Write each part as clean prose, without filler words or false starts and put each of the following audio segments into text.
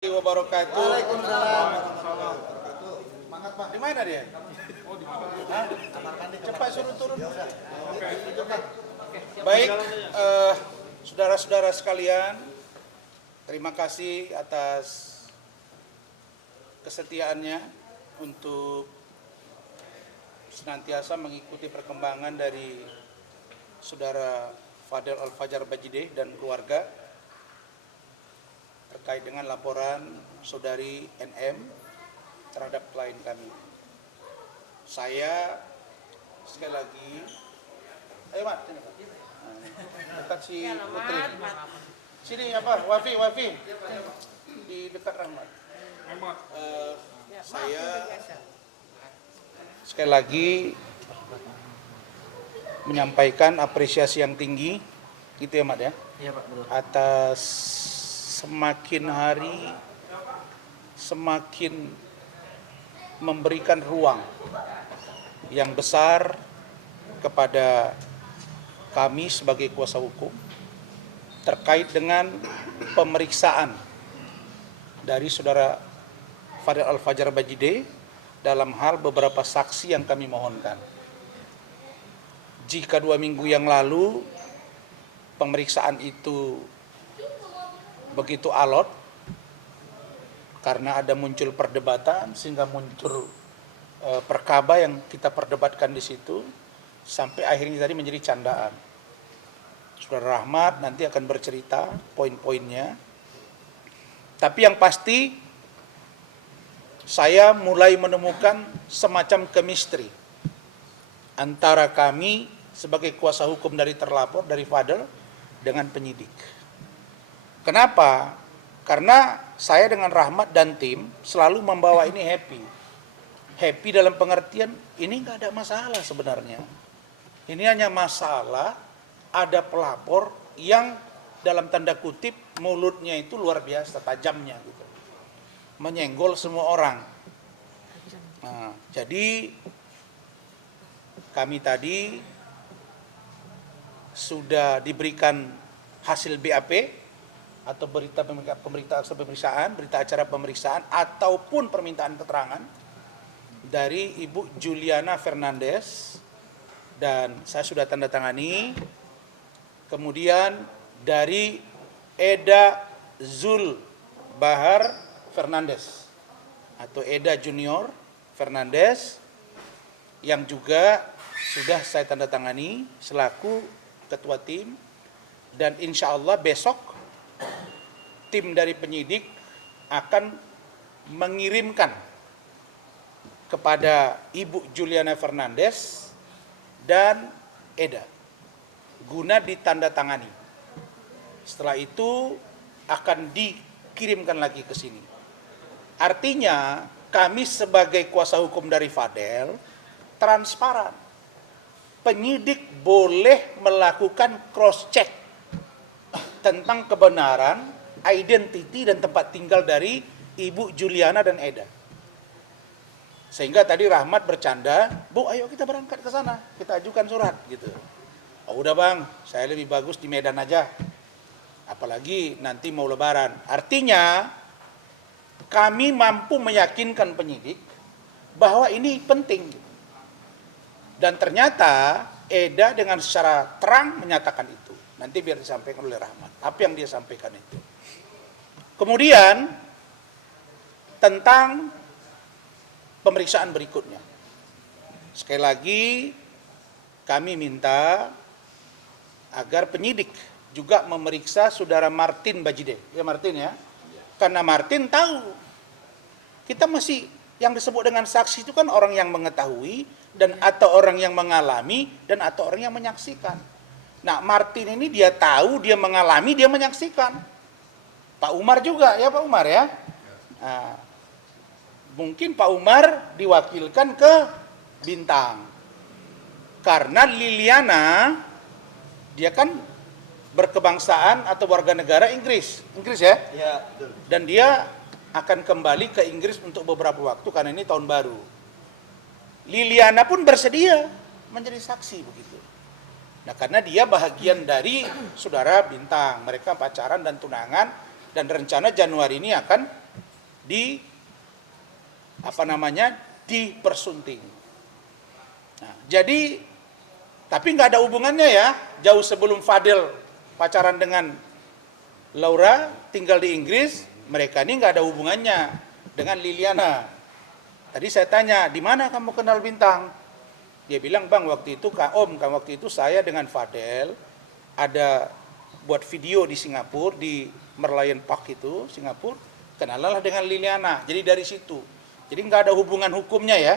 Wabarakatuh. Waalaikumsalam. Semangat Pak. Di mana dia? Hah? Cepat suruh turun. Baik, saudara-saudara sekalian, terima kasih atas kesetiaannya untuk senantiasa mengikuti perkembangan dari saudara Fadel Al-Fajar Bajideh dan keluarga terkait dengan laporan saudari NM terhadap klien kami. Saya sekali lagi, ayo Mat, sini Pak. Dekat si Putri. Sini apa? Wafi, di dekat Rahmat. Saya sekali lagi menyampaikan apresiasi yang tinggi, gitu ya Mat ya? Iya Pak, betul. Atas semakin hari semakin memberikan ruang yang besar kepada kami sebagai kuasa hukum terkait dengan pemeriksaan dari saudara Fadel Al-Fajar Bajideh dalam hal beberapa saksi yang kami mohonkan. Jika 2 minggu yang lalu pemeriksaan itu begitu alot karena ada muncul perdebatan sehingga muncul perkaba yang kita perdebatkan di situ sampai akhirnya tadi menjadi candaan. Saudara Rahmat nanti akan bercerita poin-poinnya. Tapi yang pasti saya mulai menemukan semacam chemistry antara kami sebagai kuasa hukum dari terlapor dari Fadel dengan penyidik. Kenapa? Karena saya dengan Rahmat dan tim selalu membawa ini happy. Happy dalam pengertian ini nggak ada masalah sebenarnya. Ini hanya masalah ada pelapor yang dalam tanda kutip mulutnya itu luar biasa tajamnya gitu. Menyenggol semua orang. Nah, jadi kami tadi sudah diberikan hasil BAP atau berita acara pemeriksaan ataupun permintaan keterangan dari Ibu Juliana Fernandes dan saya sudah tanda tangani. Kemudian dari Eda Zul Bahar Fernandes atau Eda Junior Fernandes yang juga sudah saya tanda tangani selaku ketua tim dan insya Allah besok tim dari penyidik akan mengirimkan kepada Ibu Juliana Fernandes dan Eda guna ditandatangani. Setelah itu akan dikirimkan lagi ke sini. Artinya kami sebagai kuasa hukum dari Fadel transparan. Penyidik boleh melakukan cross check tentang kebenaran, identiti dan tempat tinggal dari Ibu Juliana dan Eda. Sehingga tadi Rahmat bercanda, "Bu, ayo kita berangkat ke sana, kita ajukan surat." gitu. Oh, udah Bang, saya lebih bagus di Medan aja. Apalagi nanti mau lebaran. Artinya kami mampu meyakinkan penyidik bahwa ini penting. Dan ternyata Eda dengan secara terang menyatakan itu. Nanti biar disampaikan oleh Rahmat. Apa yang dia sampaikan itu. Kemudian tentang pemeriksaan berikutnya. Sekali lagi kami minta agar penyidik juga memeriksa saudara Martin Bajideh. Ya Martin ya. Karena Martin tahu. Kita masih yang disebut dengan saksi itu kan orang yang mengetahui dan atau orang yang mengalami dan atau orang yang menyaksikan. Nah, Martin ini dia tahu, dia mengalami, dia menyaksikan. Pak Umar juga, ya Pak Umar ya. Nah, mungkin Pak Umar diwakilkan ke Bintang. Karena Liliana, dia kan berkebangsaan atau warga negara Inggris ya? Iya, betul. Dan dia akan kembali ke Inggris untuk beberapa waktu karena ini tahun baru. Liliana pun bersedia menjadi saksi begitu. Nah, karena dia bahagian dari saudara Bintang, mereka pacaran dan tunangan dan rencana Januari ini akan dipersunting. Nah, jadi tapi nggak ada hubungannya ya. Jauh sebelum Fadel pacaran dengan Laura, tinggal di Inggris, mereka ini nggak ada hubungannya dengan Liliana. Tadi saya tanya, di mana kamu kenal Bintang? Dia bilang, Bang, waktu itu waktu itu saya dengan Fadel ada buat video di Singapura, di Merlion Park itu, Singapura, kenalanlah dengan Liliana. Jadi dari situ. Jadi nggak ada hubungan hukumnya ya.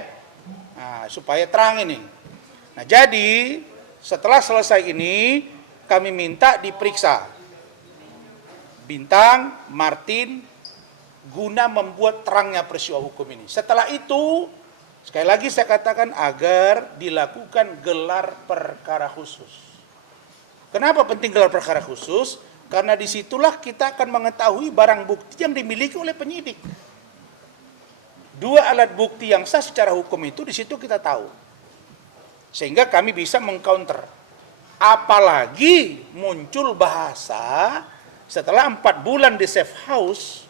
Nah, supaya terang ini. Nah, jadi setelah selesai ini, kami minta diperiksa Bintang, Martin, guna membuat terangnya peristiwa hukum ini. Setelah itu, sekali lagi saya katakan agar dilakukan gelar perkara khusus. Kenapa penting gelar perkara khusus? Karena disitulah kita akan mengetahui barang bukti yang dimiliki oleh penyidik. Dua alat bukti yang sah secara hukum itu di situ kita tahu. Sehingga kami bisa mengcounter. Apalagi muncul bahasa setelah 4 bulan di safe house,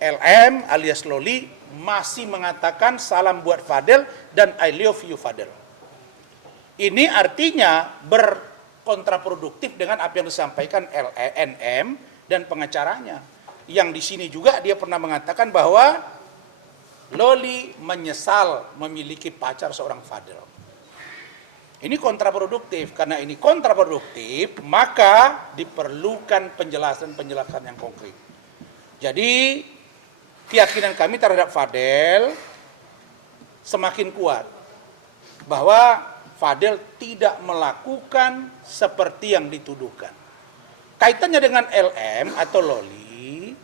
LM alias Loli masih mengatakan salam buat Fadel dan I love you Fadel. Ini artinya berkontraproduktif dengan apa yang disampaikan LNM dan pengacaranya. Yang di sini juga dia pernah mengatakan bahwa Loli menyesal memiliki pacar seorang Fadel. Ini kontraproduktif. Karena ini kontraproduktif, maka diperlukan penjelasan-penjelasan yang konkret. Jadi keyakinan kami terhadap Fadel semakin kuat bahwa Fadel tidak melakukan seperti yang dituduhkan. Kaitannya dengan LM atau Loli,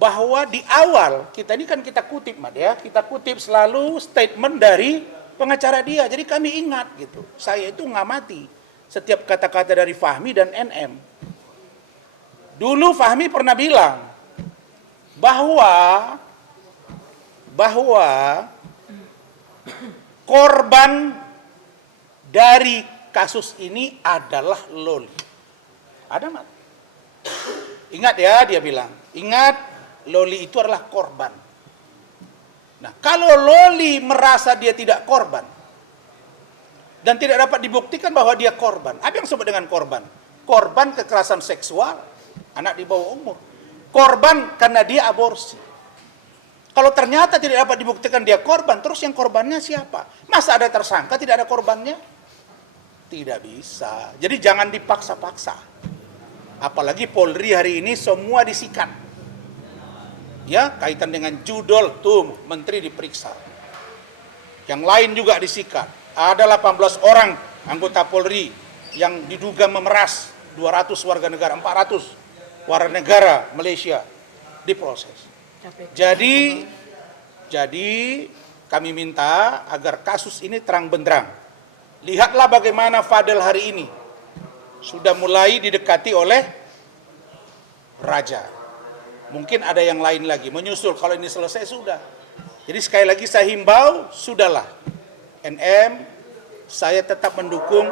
bahwa di awal kita ini kan kita kutip, kita kutip selalu statement dari pengacara dia. Jadi kami ingat gitu. Saya itu ngamati setiap kata-kata dari Fahmi dan NM. Dulu Fahmi pernah bilang bahwa korban dari kasus ini adalah Loli. Ada mat? Ingat ya, dia bilang. Ingat, Loli itu adalah korban. Nah, kalau Loli merasa dia tidak korban dan tidak dapat dibuktikan bahwa dia korban, apa yang disebut dengan korban? Korban kekerasan seksual, anak di bawah umur. Korban karena dia aborsi. Kalau ternyata tidak dapat dibuktikan dia korban, terus yang korbannya siapa? Masa ada tersangka tidak ada korbannya? Tidak bisa. Jadi jangan dipaksa-paksa. Apalagi Polri hari ini semua disikat. Ya, kaitan dengan judul tuh menteri diperiksa. Yang lain juga disikat. Ada 18 orang anggota Polri yang diduga memeras 200 warga negara, 400 warga negara Malaysia diproses. Jadi kami minta agar kasus ini terang benderang. Lihatlah bagaimana Fadel hari ini sudah mulai didekati oleh raja. Mungkin ada yang lain lagi menyusul. Kalau ini selesai sudah. Jadi sekali lagi saya himbau, sudahlah. NM, saya tetap mendukung